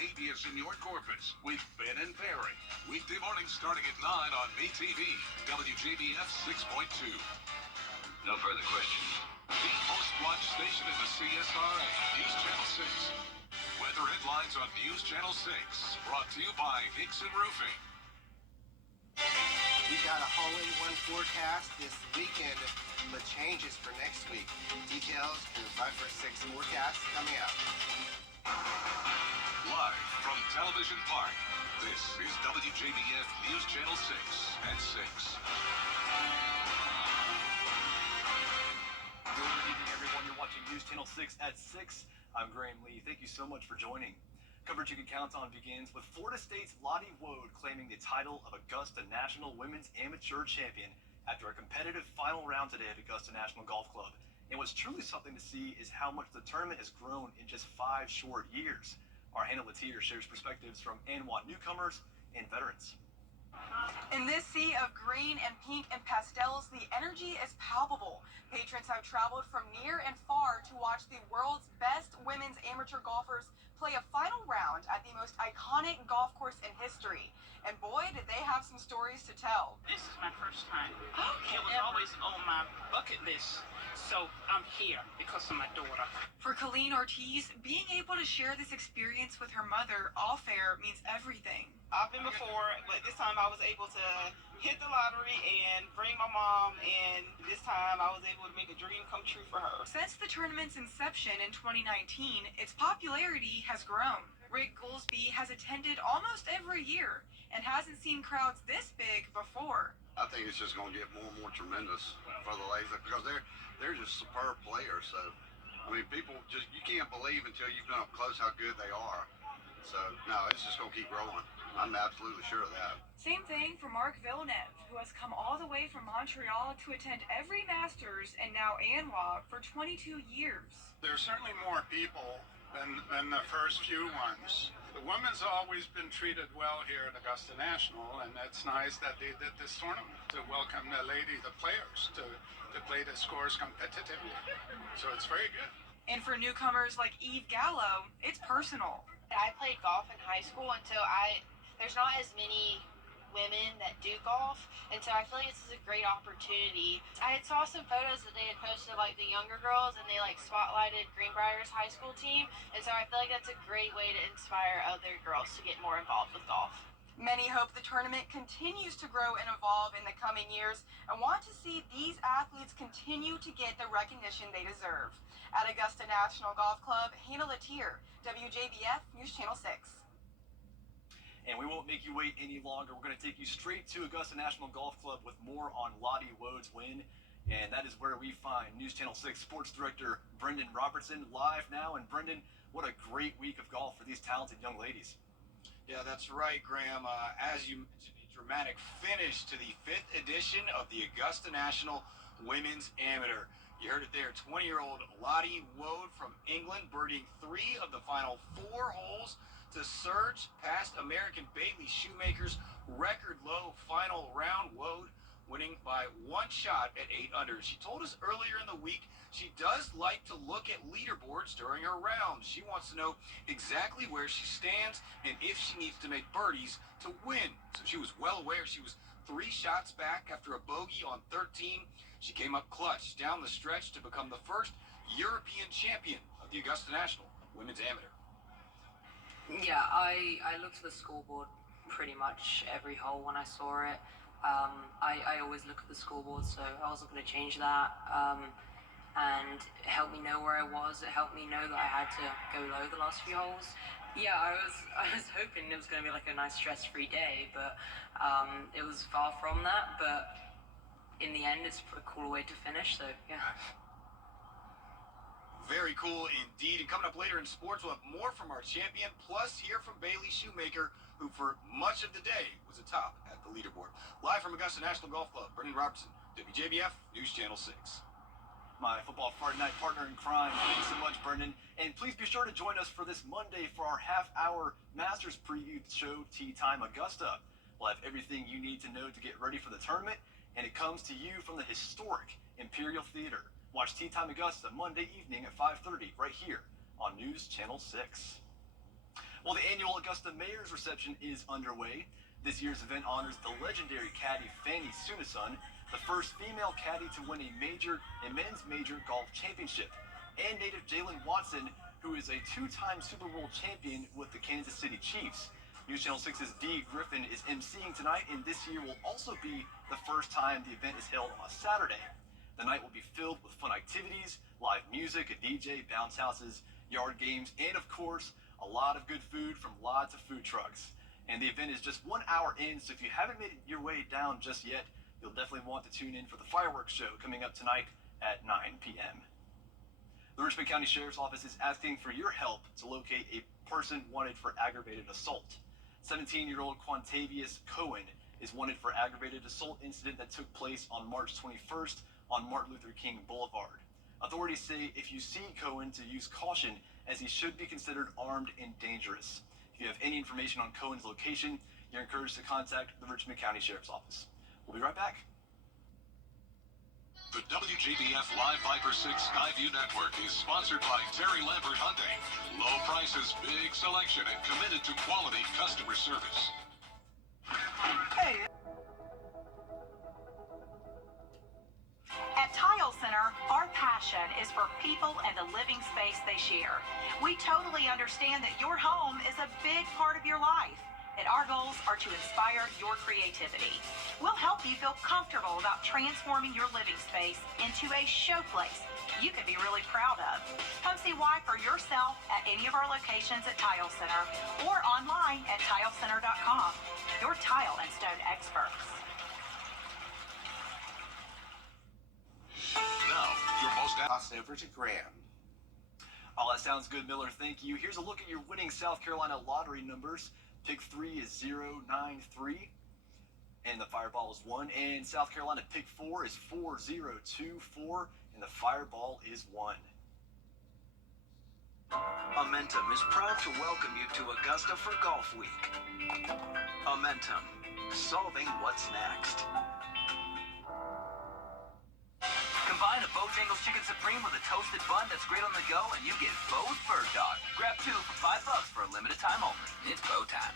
habeas in your corpus with Ben and Perry. Weekday mornings starting at 9 on MeTV, WJBF 6.2. No further questions. The most watched station in the CSRA, News Channel 6. Weather headlines on News Channel 6, brought to you by Hickson Roofing. We got a hole-in-one forecast this weekend, but changes for next week. Details in the 5 for 6 forecast coming up. Live from Television Park, this is WJBF News Channel 6 at 6. Good evening, everyone. You're watching News Channel 6 at 6. I'm Graham Lee. Thank you so much for joining. Coverage you can count on begins with Florida State's Lottie Woad claiming the title of Augusta National Women's Amateur Champion after a competitive final round today at Augusta National Golf Club. And what's truly something to see is how much the tournament has grown in just 5 short years. Our Hannah Latier shares perspectives from ANWA newcomers and veterans. In this sea of green and pink and pastels, the energy is palpable. Patrons have traveled from near and far to watch the world's best women's amateur golfers play a final round at the most iconic golf course in history. And boy, did they have some stories to tell. This is my first time. Okay. It was always on my bucket list. So I'm here because of my daughter. For Colleen Ortiz, being able to share this experience with her mother off air means everything. I've been before, but this time I was able to hit the lottery and bring my mom, and this time I was able to make a dream come true for her. Since the tournament's inception in 2019, its popularity has grown. Rick Goolsby has attended almost every year and hasn't seen crowds this big before. I think it's just going to get more and more tremendous for the ladies because they're just superb players. So, I mean, people just, you can't believe until you've been up close how good they are. So, no, it's just going to keep growing. I'm absolutely sure of that. Same thing for Mark Villeneuve, who has come all the way from Montreal to attend every Masters and now ANWA for 22 years. There's certainly more people than the first few ones. The women's always been treated well here at Augusta National, and it's nice that they did this tournament to welcome the players, to play the scores competitively. So it's very good. And for newcomers like Eve Gallo, it's personal. I played golf in high school, and so there's not as many women that do golf, and so I feel like this is a great opportunity. I had saw some photos that they had posted, like the younger girls, and they like spotlighted Greenbrier's high school team, and so I feel like that's a great way to inspire other girls to get more involved with golf. Many hope the tournament continues to grow and evolve in the coming years and want to see these athletes continue to get the recognition they deserve. At Augusta National Golf Club, Hannah Latier, WJBF News Channel 6. And we won't make you wait any longer. We're going to take you straight to Augusta National Golf Club with more on Lottie Woad's win. And that is where we find News Channel 6 Sports Director Brendan Robertson live now. And Brendan, what a great week of golf for these talented young ladies. Yeah, that's right, Graham. As you mentioned, a dramatic finish to the 5th edition of the Augusta National Women's Amateur. You heard it there, 20-year-old Lottie Woad from England birdieing 3 of the final 4 holes to surge past American Bailey Shoemaker's record low final round. Woad winning by 1 shot at 8 under. She told us earlier in the week she does like to look at leaderboards during her rounds. She wants to know exactly where she stands and if she needs to make birdies to win. So she was well aware she was 3 shots back after a bogey on 13. She came up clutch down the stretch to become the first European champion of the Augusta National Women's Amateur. Yeah, I looked at the scoreboard pretty much every hole when I saw it. I always look at the scoreboard, so I wasn't going to change that. And it helped me know where I was. It helped me know that I had to go low the last few holes. Yeah, I was hoping it was going to be like a nice stress-free day, but it was far from that. But in the end, it's a cool way to finish, so yeah. Very cool indeed. And coming up later in sports, we'll have more from our champion, plus hear from Bailey Shoemaker, who for much of the day was atop at the leaderboard. Live from Augusta National Golf Club, Brendan Robertson, WJBF News Channel 6. My football Friday night partner in crime. Thanks so much, Brendan. And please be sure to join us for this Monday for our half-hour Masters preview show, Tee Time Augusta. We'll have everything you need to know to get ready for the tournament, and it comes to you from the historic Imperial Theater. Watch Tee Time Augusta Monday evening at 5:30 right here on News Channel 6. Well, the annual Augusta Mayor's reception is underway. This year's event honors the legendary caddy Fanny Sunasun, the first female caddy to win a men's major golf championship, and native Jalen Watson, who is a two-time Super Bowl champion with the Kansas City Chiefs. News Channel 6's Dee Griffin is emceeing tonight, and this year will also be the first time the event is held on a Saturday. The night will be filled with fun activities, live music, a DJ, bounce houses, yard games, and of course, a lot of good food from lots of food trucks. And the event is just 1 hour in, so if you haven't made your way down just yet, you'll definitely want to tune in for the fireworks show coming up tonight at 9 p.m. The Richmond County Sheriff's Office is asking for your help to locate a person wanted for aggravated assault. 17-year-old Quantavious Cohen is wanted for aggravated assault incident that took place on March 21st on Martin Luther King Boulevard. Authorities say if you see Cohen to use caution, as he should be considered armed and dangerous. If you have any information on Cohen's location, you're encouraged to contact the Richmond County Sheriff's Office. We'll be right back. The WJBF Live Viper 6 Skyview Network is sponsored by Terry Lambert Hyundai. Low prices, big selection, and committed to quality customer service. Hey. At Tile Center, our passion is for people and the living space they share. We totally understand that your home is a big part of your life, and our goals are to inspire your creativity. We'll help you feel comfortable about transforming your living space into a showplace you can be really proud of. Come see why for yourself at any of our locations at Tile Center or online at tilecenter.com. Your tile and stone experts. Now, your most Toss over to Graham. Oh, that sounds good, Miller. Thank you. Here's a look at your winning South Carolina lottery numbers. Pick 3 is 093, and the Fireball is 1. And South Carolina pick 4 is 4024, and the Fireball is 1. Amentum is proud to welcome you to Augusta for Golf Week. Amentum, solving what's next. Combine a Bojangles Chicken Supreme with a toasted bun that's great on the go, and you get Bo's Bird Dog. Grab 2 for $5 for a limited time only. It's Bo time.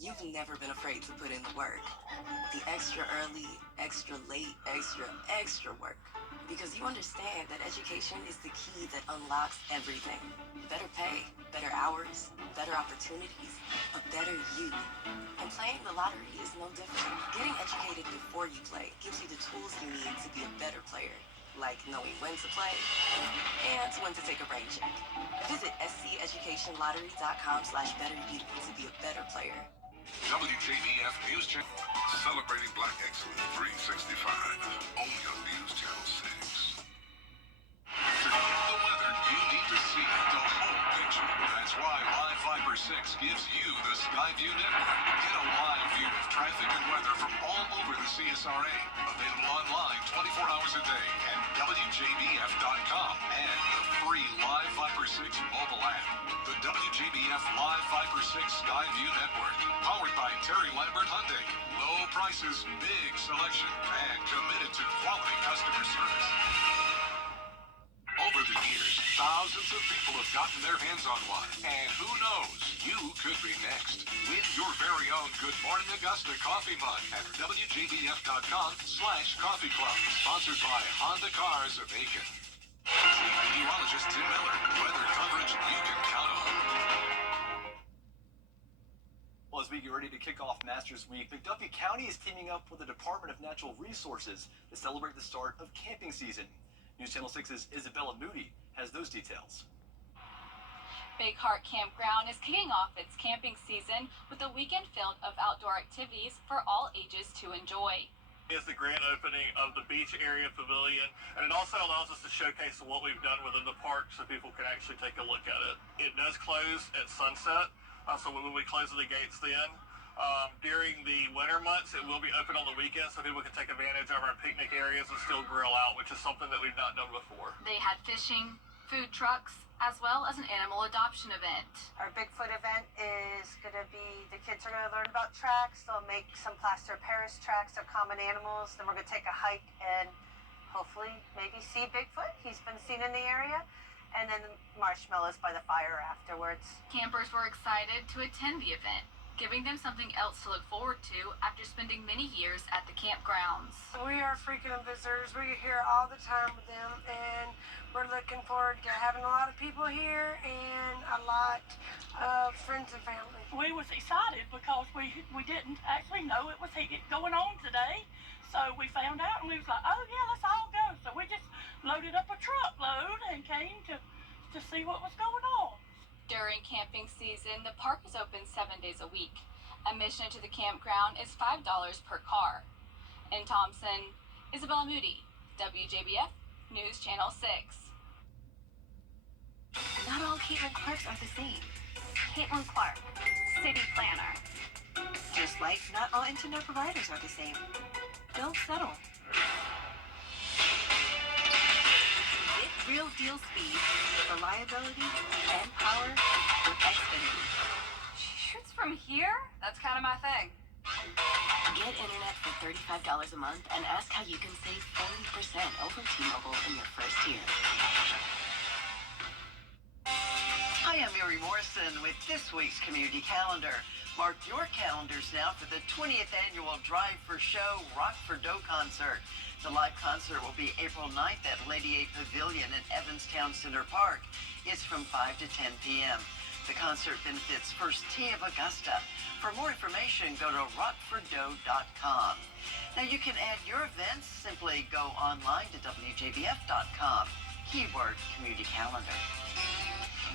You've never been afraid to put in the work. The extra early, extra late, extra work. Because you understand that education is the key that unlocks everything. Better pay, better hours, better opportunities, a better you. And playing the lottery is no different. Getting educated before you play gives you the tools you need to be a better player. Like knowing when to play and when to take a rain check. Visit sceducationlottery.com/betteryou to be a better player. WJBF News Channel. Celebrating Black Excellence 365. Only on News Channel 6. To get the weather, you need to see the whole picture. That's why Live Viper 6 gives you the Skyview Network. Get a live view of traffic and weather from all over the CSRA. Available online 24 hours a day at WJBF.com and the free Live Viper 6 mobile app. The WJBF Live Viper 6 Skyview Network. Powered by Terry Lambert Hyundai. Low prices, big selection, and committed to quality customer service. Over the years, thousands of people have gotten their hands on one. And who knows, you could be next. Win your very own Good Morning Augusta coffee mug at WJBF.com/coffee club. Sponsored by Honda Cars of Aiken. Chief Meteorologist Tim Miller. Weather coverage you can count on. Well, as we get ready to kick off Masters Week, McDuffie County is teaming up with the Department of Natural Resources to celebrate the start of camping season. News Channel 6's Isabella Moody has those details. Big Heart Campground is kicking off its camping season with a weekend filled of outdoor activities for all ages to enjoy. Is the grand opening of the beach area pavilion, and it also allows us to showcase what we've done within the park so people can actually take a look at it. It does close at sunset, so we will be closing the gates then. During the winter months, it will be open on the weekends so people can take advantage of our picnic areas and still grill out, which is something that we've not done before. They had fishing, food trucks, as well as an animal adoption event. Our Bigfoot event is going to be, the kids are going to learn about tracks. They'll make some plaster Paris tracks of common animals. Then we're going to take a hike and hopefully maybe see Bigfoot. He's been seen in the area. and then marshmallows by the fire afterwards. Campers were excited to attend the event, giving them something else to look forward to after spending many years at the campgrounds. We are frequent visitors. We're here all the time with them, and we're looking forward to having a lot of people here and a lot of friends and family. We was excited because we didn't actually know it was going on today. So we found out and we was like, oh yeah, let's all go. So we just loaded up a truckload and came to see what was going on. During camping season, the park is open 7 days a week. Admission to the campground is $5 per car. In Thompson, Isabella Moody, WJBF News Channel 6. Not all Caitlin Clarks are the same. Caitlin Clark, city planner. Just like not all internet providers are the same. Don't settle. Get real deal speed, reliability, and power with Xfinity. She shoots from here? That's kind of my thing. Get internet for $35 a month and ask how you can save 40% over T-Mobile in your first year. Hi, I'm Mary Morrison with this week's community calendar. Mark your calendars now for the 20th annual Drive for Show Rock for Dough concert. The live concert will be April 9th at Lady A Pavilion in Evanstown Center Park. It's from 5 to 10 p.m. The concert benefits First Tee of Augusta. For more information, go to rockfordough.com. Now you can add your events. Simply go online to WJBF.com. Keyword community calendar.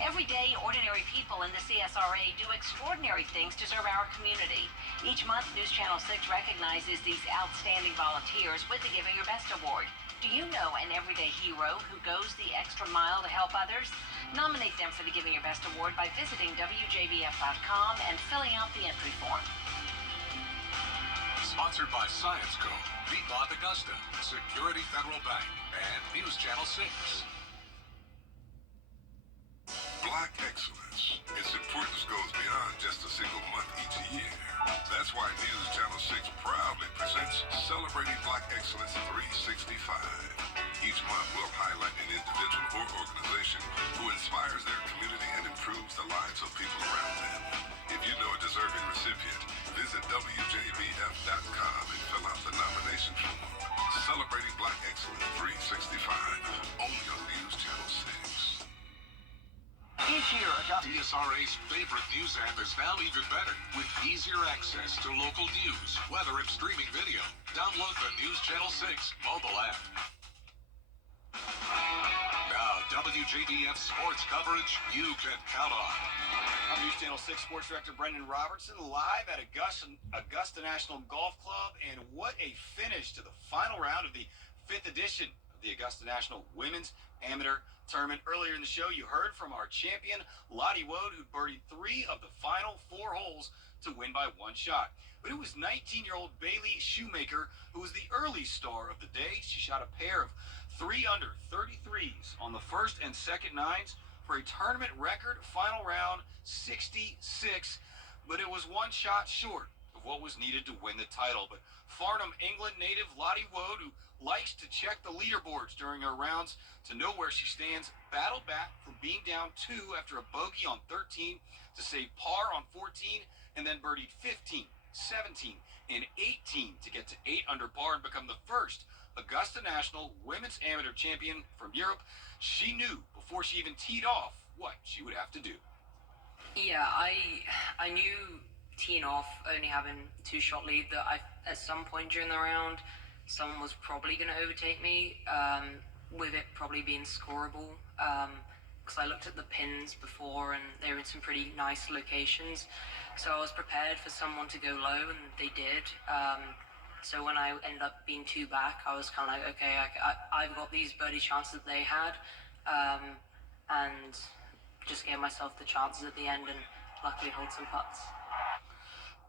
Every day, ordinary people in the CSRA do extraordinary things to serve our community. Each month, News Channel 6 recognizes these outstanding volunteers with the Giving Your Best Award. Do you know an everyday hero who goes the extra mile to help others? Nominate them for the Giving Your Best Award by visiting WJBF.com and filling out the entry form. Sponsored by ScienceCo, Piedmont Augusta, Security Federal Bank, and News Channel 6. Black excellence. Its importance goes beyond just a single month each year. That's why News Channel 6 proudly presents Celebrating Black Excellence 365. Each month we'll highlight an individual or organization who inspires their community and improves the lives of people around them. If you know a deserving recipient, visit WJBF.com and fill out the nomination form. Celebrating Black Excellence 365. Only on News Channel 6. Each year, DSRA's favorite news app is now even better with easier access to local news, weather, and streaming video. Download the News Channel 6 mobile app. Now, WJBF sports coverage you can count on. I'm News Channel 6 Sports Director Brendan Robertson, live at Augusta National Golf Club, and what a finish to the final round of the 5th edition of the Augusta National Women's Amateur Tournament. Earlier in the show, you heard from our champion, Lottie Woad, who birdied 3 of the final 4 holes to win by 1 shot. But it was 19-year-old Bailey Shoemaker who was the early star of the day. She shot a pair of 3-under 33s on the first and second nines for a tournament record final round 66, but it was 1 shot short of what was needed to win the title. But Farnham, England native Lottie Woad, who likes to check the leaderboards during her rounds to know where she stands, battled back from being down 2 after a bogey on 13 to save par on 14, and then birdied 15, 17, and 18 to get to 8 under par and become the first Augusta National Women's Amateur Champion from Europe. She knew before she even teed off what she would have to do. Yeah, I knew teeing off, only having 2-shot lead, that at some point during the round, someone was probably going to overtake me, with it probably being scoreable, because I looked at the pins before and they were in some pretty nice locations, so I was prepared for someone to go low, and they did. So when I ended up being 2 back, I was kind of like, okay, I've got these birdie chances that they had, and just gave myself the chances at the end and luckily hold some putts.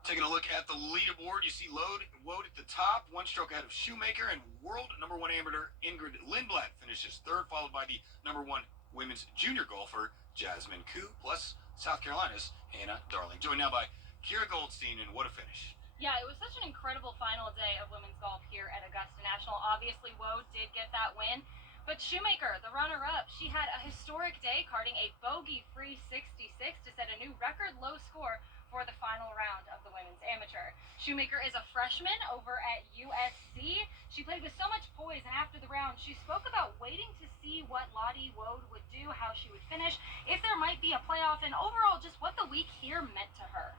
Taking a look at the leaderboard, you see Woad at the top, 1 stroke ahead of Shoemaker, and world number 1 amateur Ingrid Lindblad finishes 3rd, followed by the number 1 women's junior golfer Jasmine Koo, plus South Carolina's Hannah Darling. Joined now by Kira Goldstein, and what a finish. Yeah, it was such an incredible final day of women's golf here at Augusta National. Obviously, Woad did get that win, But Shoemaker, the runner-up, she had a historic day, carding a bogey-free 66 to set a new record low score for the final round of the women's amateur. Shoemaker is a freshman over at USC. She played with so much poise, and after the round, she spoke about waiting to see what Lottie Wode would do, how she would finish, if there might be a playoff, and overall just what the week here meant to her.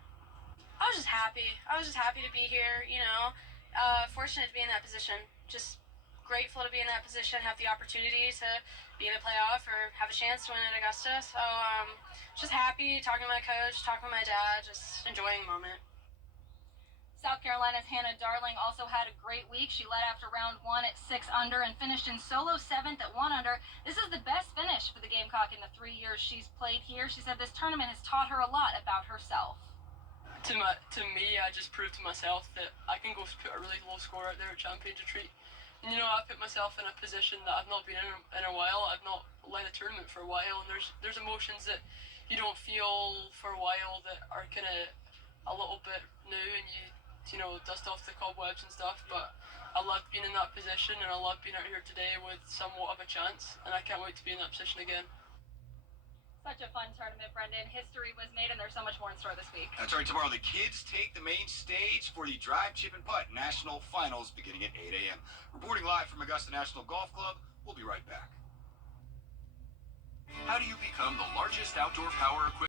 I was just happy. I was just happy to be here, fortunate to be in that position. Just grateful to be in that position, have the opportunity to be in a playoff or have a chance to win at Augusta. So, just happy, talking to my coach, talking with my dad, just enjoying the moment. South Carolina's Hannah Darling also had a great week. She led after round 1 at 6 under and finished in solo 7th at 1 under. This is the best finish for the Gamecock in the 3 years she's played here. She said this tournament has taught her a lot about herself. To me, I just proved to myself that I can go put a really low score out there at Champions Retreat. And I put myself in a position that I've not been in a while. I've not led a tournament for a while, and there's emotions that you don't feel for a while that are kind of a little bit new, and you dust off the cobwebs and stuff. But I love being in that position, and I love being out here today with somewhat of a chance, and I can't wait to be in that position again. Such a fun tournament, Brendan. History was made, and there's so much more in store this week. That's right. Tomorrow, the kids take the main stage for the Drive, Chip, and Putt National Finals beginning at 8 a.m. Reporting live from Augusta National Golf Club, we'll be right back. How do you become the largest outdoor power equipment